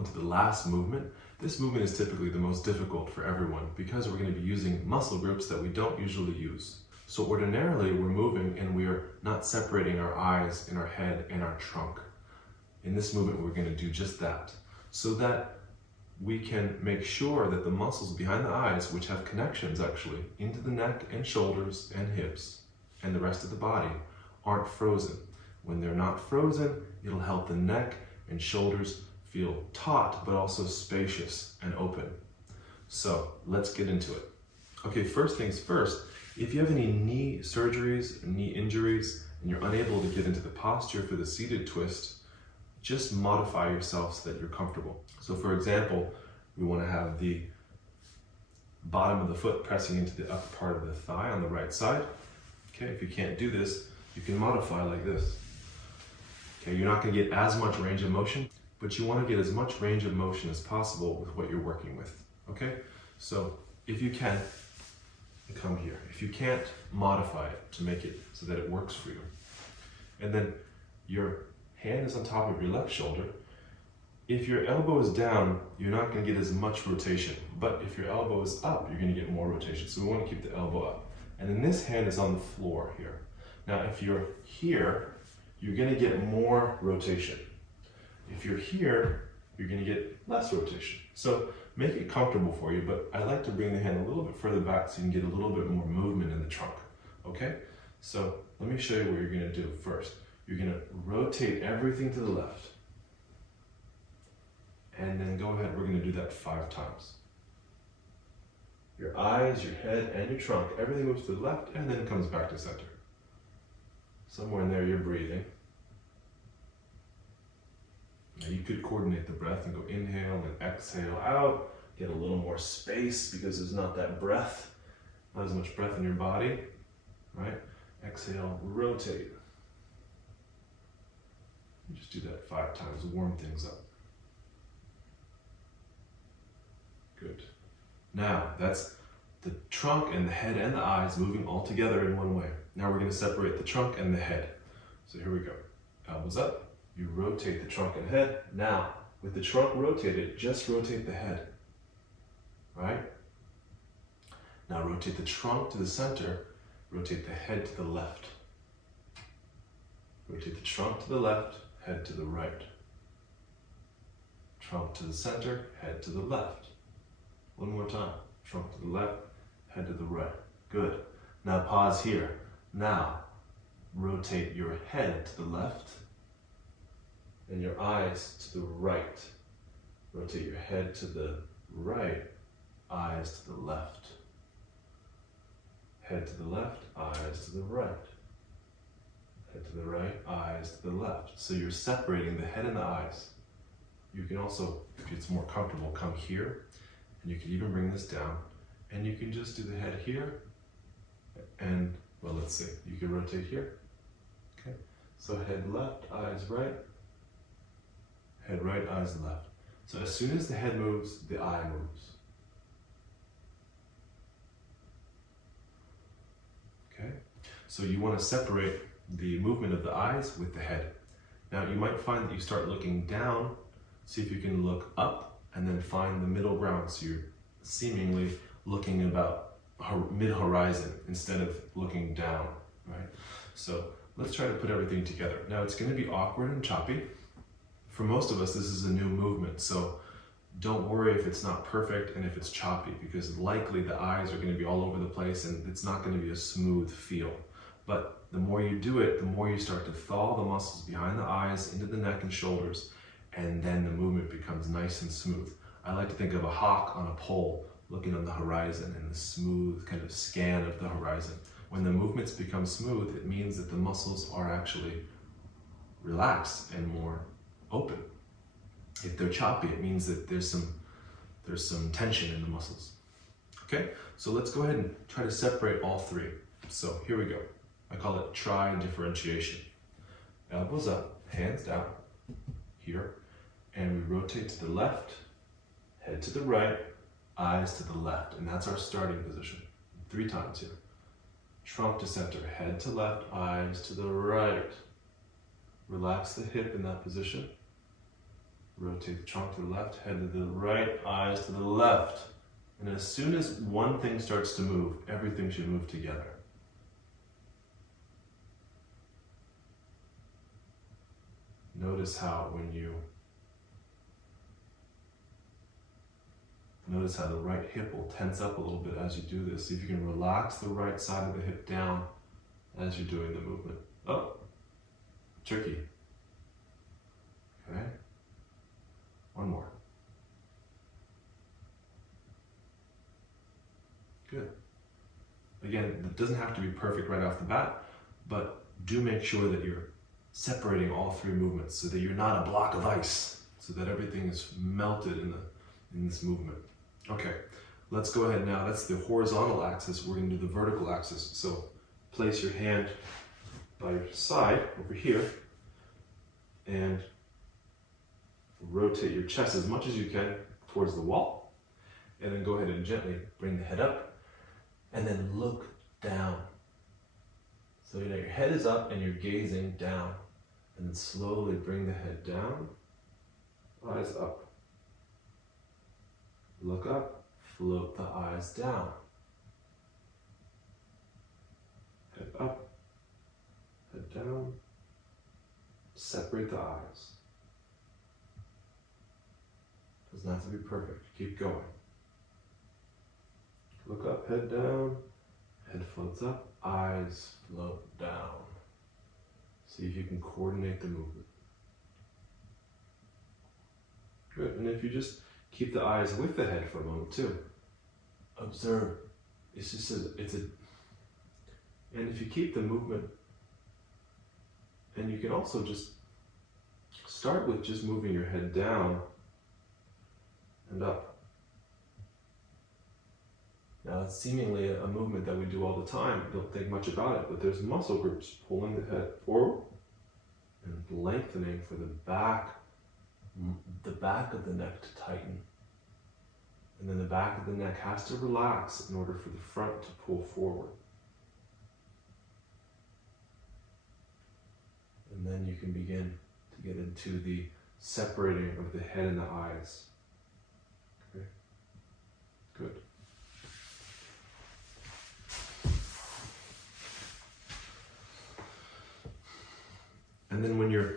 welcome to the last movement. This movement is typically the most difficult for everyone because we're going to be using muscle groups that we don't usually use. So ordinarily we're moving and we are not separating our eyes and our head and our trunk. In this movement we're going to do just that, so that we can make sure that the muscles behind the eyes, which have connections actually into the neck and shoulders and hips and the rest of the body, aren't frozen. When they're not frozen, it'll help the neck and shoulders feel taut, but also spacious and open. So let's get into it. Okay, first things first, if you have any knee surgeries, knee injuries, and you're unable to get into the posture for the seated twist, just modify yourself so that you're comfortable. So for example, we want to have the bottom of the foot pressing into the upper part of the thigh on the right side. Okay, if you can't do this, you can modify like this. Okay, you're not going to get as much range of motion, but you want to get as much range of motion as possible with what you're working with. Okay, so if you can, come here. If you can't, modify it to make it so that it works for you. And then your hand is on top of your left shoulder. If your elbow is down, you're not going to get as much rotation, but if your elbow is up, you're going to get more rotation. So we want to keep the elbow up. And then this hand is on the floor here. Now if you're here, you're going to get more rotation. If you're here, you're going to get less rotation. So make it comfortable for you, but I like to bring the hand a little bit further back so you can get a little bit more movement in the trunk. Okay? So let me show you what you're going to do first. You're going to rotate everything to the left. And then go ahead, we're going to do that 5 times. Your eyes, your head, and your trunk, everything moves to the left and then comes back to center. Somewhere in there you're breathing. Now you could coordinate the breath and go inhale and exhale out, get a little more space because there's not that breath, not as much breath in your body, right? Exhale, rotate. You just do that 5 times, warm things up. Good. Now that's the trunk and the head and the eyes moving all together in one way. Now we're going to separate the trunk and the head. So here we go. Elbows up. You rotate the trunk and head. Now, with the trunk rotated, just rotate the head. Right? Now rotate the trunk to the center. Rotate the head to the left. Rotate the trunk to the left, head to the right. Trunk to the center, head to the left. One more time. Trunk to the left, head to the right. Good. Now pause here. Now, rotate your head to the left and your eyes to the right. Rotate your head to the right, eyes to the left. Head to the left, eyes to the right. Head to the right, eyes to the left. So you're separating the head and the eyes. You can also, if it's more comfortable, come here, and you can even bring this down, and you can just do the head here, and well, let's see, you can rotate here. Okay, so head left, eyes right, head right, eyes left. So as soon as the head moves, the eye moves. Okay, so you want to separate the movement of the eyes with the head. Now you might find that you start looking down, see if you can look up, and then find the middle ground. So you're seemingly looking about mid-horizon instead of looking down, right? So let's try to put everything together. Now it's going to be awkward and choppy. For most of us, this is a new movement, so don't worry if it's not perfect and if it's choppy, because likely the eyes are going to be all over the place and it's not going to be a smooth feel. But the more you do it, the more you start to thaw the muscles behind the eyes into the neck and shoulders, and then the movement becomes nice and smooth. I like to think of a hawk on a pole looking on the horizon and the smooth kind of scan of the horizon. When the movements become smooth, it means that the muscles are actually relaxed and more open. If they're choppy, it means that there's some tension in the muscles. Okay, so let's go ahead and try to separate all 3. So here we go. I call it tri-differentiation. Elbows up, hands down, here, and we rotate to the left, head to the right, eyes to the left, and that's our starting position. 3 times here. Trunk to center, head to left, eyes to the right. Relax the hip in that position. Rotate the trunk to the left, head to the right, eyes to the left. And as soon as one thing starts to move, everything should move together. Notice how notice how the right hip will tense up a little bit as you do this. See if you can relax the right side of the hip down as you're doing the movement. Oh, tricky. Okay. One more. Good. Again, it doesn't have to be perfect right off the bat, but do make sure that you're separating all three movements so that you're not a block of ice, so that everything is melted in this movement. Okay, let's go ahead now. That's the horizontal axis. We're going to do the vertical axis. So place your hand by your side over here and rotate your chest as much as you can towards the wall. And then go ahead and gently bring the head up and then look down. So your head is up and you're gazing down. And then slowly bring the head down, eyes up. Look up, float the eyes down. Head up, head down. Separate the eyes. Doesn't have to be perfect. Keep going. Look up, head down. Head floats up, eyes float down. See if you can coordinate the movement. Good, and if you just keep the eyes with the head for a moment too. Observe, and if you keep the movement, and you can also just start with just moving your head down and up. Now it's seemingly a movement that we do all the time. Don't think much about it, but there's muscle groups pulling the head forward and lengthening for the back of the neck to tighten. And then the back of the neck has to relax in order for the front to pull forward. And then you can begin to get into the separating of the head and the eyes. Okay, good. And then when you're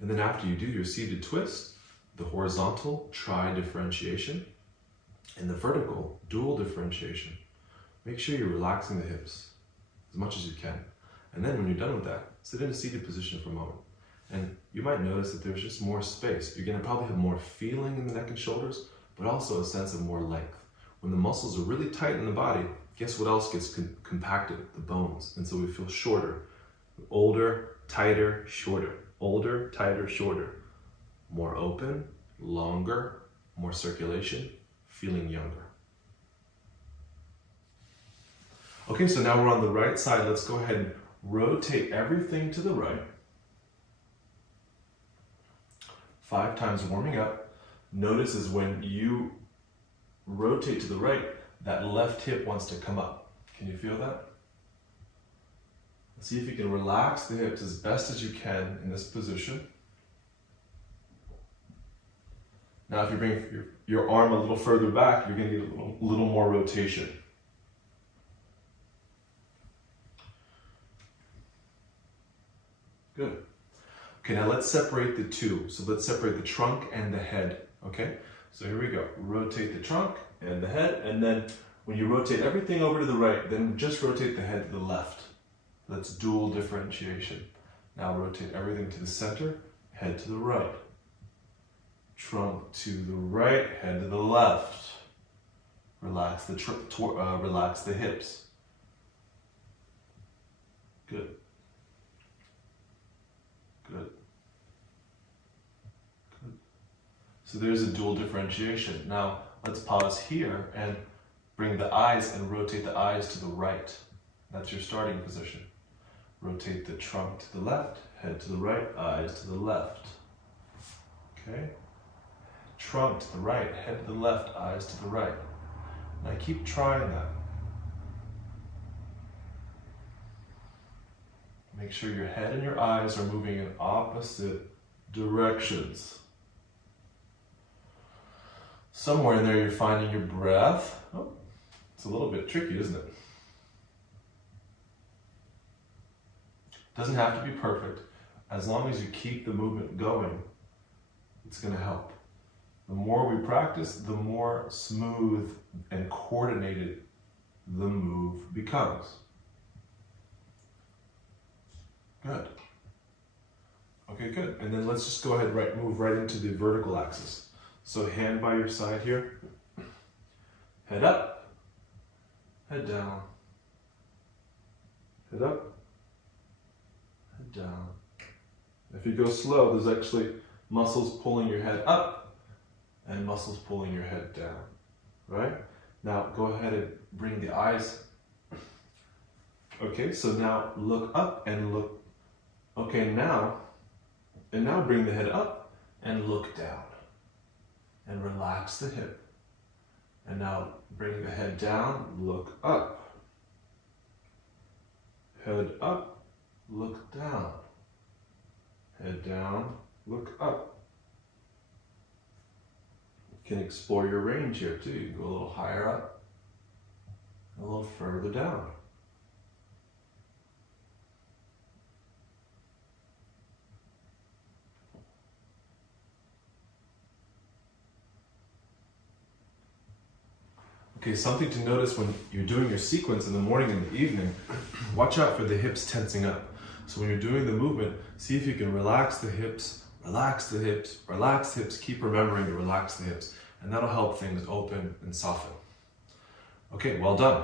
and then after you do your seated twist, the horizontal tri-differentiation and the vertical dual differentiation, make sure you're relaxing the hips as much as you can. And then when you're done with that, sit in a seated position for a moment. And you might notice that there's just more space. You're gonna probably have more feeling in the neck and shoulders, but also a sense of more length. When the muscles are really tight in the body, guess what else gets compacted? The bones. And so we feel shorter. Older, tighter, shorter. Older, tighter, shorter. More open, longer, more circulation, feeling younger. Okay, so now we're on the right side. Let's go ahead and rotate everything to the right. 5 times warming up. Notice is when you rotate to the right, that left hip wants to come up. Can you feel that? See if you can relax the hips as best as you can in this position. Now if you bring your arm a little further back, you're going to get a little more rotation. Good. Okay, now let's separate the two. So let's separate the trunk and the head. Okay, so here we go. Rotate the trunk and the head, and then when you rotate everything over to the right, then just rotate the head to the left. That's dual differentiation. Now rotate everything to the center, head to the right. Trunk to the right, head to the left. Relax the relax the hips. Good. Good. Good. So there's a dual differentiation. Now let's pause here and bring the eyes and rotate the eyes to the right. That's your starting position. Rotate the trunk to the left, head to the right, eyes to the left. Okay? Trunk to the right, head to the left, eyes to the right. Now keep trying that. Make sure your head and your eyes are moving in opposite directions. Somewhere in there you're finding your breath. Oh, it's a little bit tricky, isn't it? Doesn't have to be perfect. As long as you keep the movement going, it's going to help. The more we practice, the more smooth and coordinated the move becomes. Good. Okay, good. And then let's just go ahead and move right into the vertical axis. So hand by your side here. Head up, head down, head up, head down. If you go slow, there's actually muscles pulling your head up and muscles pulling your head down, right? Now go ahead and bring the eyes. Okay, so now look up and look. Okay, now bring the head up and look down and relax the hip. And now bring the head down, look up. Head up, look down. Head down, look up. You can explore your range here too. You can go a little higher up, a little further down. Okay, something to notice when you're doing your sequence in the morning and the evening, watch out for the hips tensing up. So when you're doing the movement, see if you can relax the hips, relax the hips, relax the hips, keep remembering to relax the hips, and that'll help things open and soften. Okay, well done.